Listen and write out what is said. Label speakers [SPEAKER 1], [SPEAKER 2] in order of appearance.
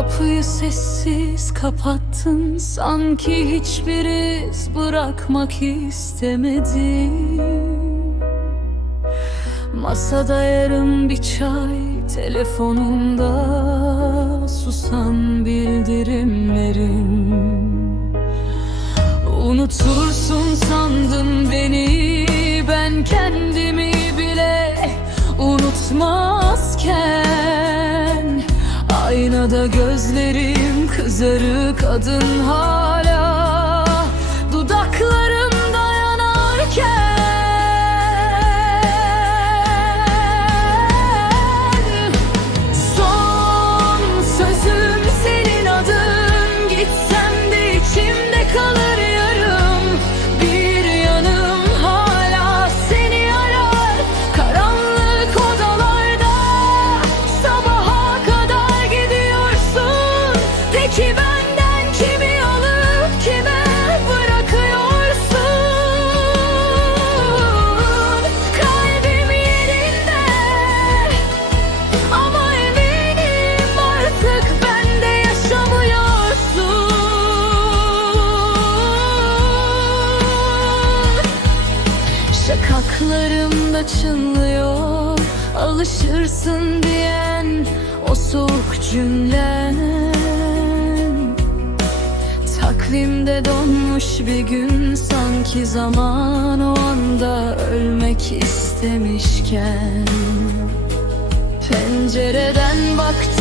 [SPEAKER 1] Kapıyı sessiz kapattın Sanki hiçbir iz bırakmak istemedin. Masada yarım bir çay Telefonumda susan bildirimlerin. Unutursun sandım beni da gözlerim kızarık adın hala Kulaklarımda çınlıyor Alışırsın diyen o soğuk cümlen. Takvimde donmuş bir gün sanki zaman o anda ölmek istemişken. Pencereden baktım